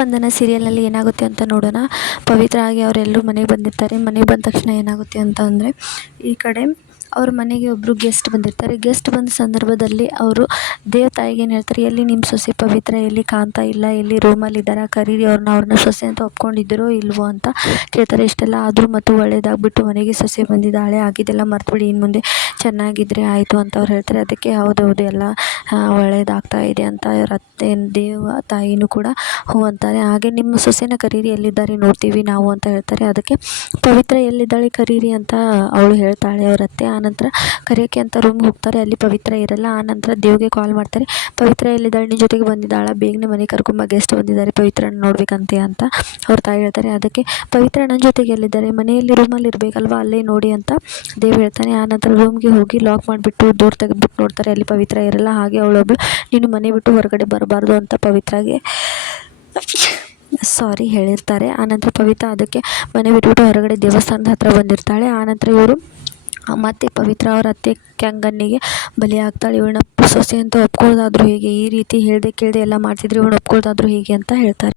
ಬಂಧನ ಸೀರಿಯಲ್ನಲ್ಲಿ ಏನಾಗುತ್ತೆ ಅಂತ ನೋಡೋಣ. ಪವಿತ್ರ ಆಗಿ ಅವರೆಲ್ಲರೂ ಮನೆಗೆ ಬಂದಿರ್ತಾರೆ. ಮನೆಗೆ ಬಂದ ತಕ್ಷಣ ಏನಾಗುತ್ತೆ ಅಂತ ಅಂದರೆ, ಈ ಕಡೆ ಅವ್ರ ಮನೆಗೆ ಒಬ್ಬರು ಗೆಸ್ಟ್ ಬಂದಿರ್ತಾರೆ. ಗೆಸ್ಟ್ ಬಂದ ಸಂದರ್ಭದಲ್ಲಿ ಅವರು ತಾಯಿಗೆ ಏನು ಹೇಳ್ತಾರೆ, ಎಲ್ಲಿ ನಿಮ್ಮ ಸೊಸೆ ಪವಿತ್ರ ಎಲ್ಲಿ ಕಾಣ್ತಾ ಇಲ್ಲ, ಎಲ್ಲಿ ರೂಮಲ್ಲಿ ಇದ್ದಾರೆ, ಕರೀರಿ ಅವ್ರನ್ನ ಸೊಸೆ ಅಂತ ಒಪ್ಕೊಂಡಿದ್ದೀರೋ ಇಲ್ವೋ ಅಂತ ಕೇಳ್ತಾರೆ. ಇಷ್ಟೆಲ್ಲ ಆದರೂ ಮತ್ತು ಒಳ್ಳೇದಾಗ್ಬಿಟ್ಟು ಮನೆಗೆ ಸೊಸೆ ಬಂದಿದ್ದಾಳೆ, ಆಗಿದ್ದೆಲ್ಲ ಮರ್ತುಬಿಡಿ, ಇನ್ನು ಮುಂದೆ ಚೆನ್ನಾಗಿದ್ದರೆ ಆಯಿತು ಅಂತ ಅವ್ರು ಹೇಳ್ತಾರೆ. ಅದಕ್ಕೆ ಹೌದೌದು ಎಲ್ಲ ಒಳ್ಳೇದಾಗ್ತಾ ಇದೆ ಅಂತ ಅವ್ರ ಅತ್ತೆ ತಾಯಿನೂ ಕೂಡ ಹ್ಞೂ ಅಂತಾರೆ. ಹಾಗೆ ನಿಮ್ಮ ಸೊಸೆನ ಕರೀರಿ, ಎಲ್ಲಿದ್ದಾರೆ ನೋಡ್ತೀವಿ ನಾವು ಅಂತ ಹೇಳ್ತಾರೆ. ಅದಕ್ಕೆ ಪವಿತ್ರ ಎಲ್ಲಿದ್ದಾಳೆ ಕರೀರಿ ಅಂತ ಅವಳು ಹೇಳ್ತಾಳೆ ಅವ್ರ ಅತ್ತೆ. ಆನಂತರ ಕರೆಯೋಕ್ಕೆ ಅಂತ ರೂಮ್ಗೆ ಹೋಗ್ತಾರೆ. ಅಲ್ಲಿ ಪವಿತ್ರ ಇರಲ್ಲ. ಆನಂತರ ದೇವ್ಗೆ ಕಾಲ್ ಮಾಡ್ತಾರೆ. ಪವಿತ್ರ ಎಲ್ಲಿದ್ದಾಳೆ, ನಿನ್ನ ಜೊತೆಗೆ ಬಂದಿದ್ದಾಳ, ಬೇಗನೆ ಮನೆ ಕರ್ಕೊಂಬ, ಗೆಸ್ಟ್ ಬಂದಿದ್ದಾರೆ, ಪವಿತ್ರನ ನೋಡ್ಬೇಕಂತೆ ಅಂತ ಅವ್ರ ತಾಯಿ ಹೇಳ್ತಾರೆ. ಅದಕ್ಕೆ ಪವಿತ್ರ ನನ್ನ ಜೊತೆಗೆ ಎಲ್ಲಿದ್ದಾರೆ, ಮನೆಯಲ್ಲಿ ರೂಮಲ್ಲಿ ಇರಬೇಕಲ್ವ, ಅಲ್ಲೇ ನೋಡಿ ಅಂತ ದೇವ್ ಹೇಳ್ತಾನೆ. ಆನಂತರ ರೂಮ್ಗೆ ಹೋಗಿ ಲಾಕ್ ಮಾಡಿಬಿಟ್ಟು ಡೋರ್ ತೆಗೆದ್ಬಿಟ್ಟು ನೋಡ್ತಾರೆ. ಅಲ್ಲಿ ಪವಿತ್ರ ಇರಲ್ಲ. ಹಾಗೆ ಅವಳೊಬ್ಳು ನೀನು ಮನೆ ಬಿಟ್ಟು ಹೊರಗಡೆ ಬರಬಾರ್ದು ಅಂತ ಪವಿತ್ರಾಗೆ ಹೇಳಿರ್ತಾರೆ. ಆನಂತರ ಪವಿತ್ರ ಅದಕ್ಕೆ ಮನೆ ಬಿಟ್ಬಿಟ್ಟು ಹೊರಗಡೆ ದೇವಸ್ಥಾನದ ಹತ್ರ ಬಂದಿರ್ತಾಳೆ. ಆನಂತರ ಇವರು ಮತ್ತೆ ಪವಿತ್ರ ಅವರ ಅತ್ತೆ ಕೆಂಗಣ್ಣಿಗೆ ಬಲಿಯಾಗ್ತಾಳೆ. ಇವಳನ್ನ ಸೊಸೆ ಅಂತ ಒಪ್ಕೊಳ್ಳೋದಾದ್ರೂ ಹೇಗೆ, ಈ ರೀತಿ ಹೇಳ್ದೆ ಕೇಳದೆ ಎಲ್ಲ ಮಾಡ್ತಿದ್ರೆ ಇವಳನ್ನ ಒಪ್ಕೊಳ್ಳೋದಾದ್ರೂ ಹೇಗೆ ಅಂತ ಹೇಳ್ತಾರೆ.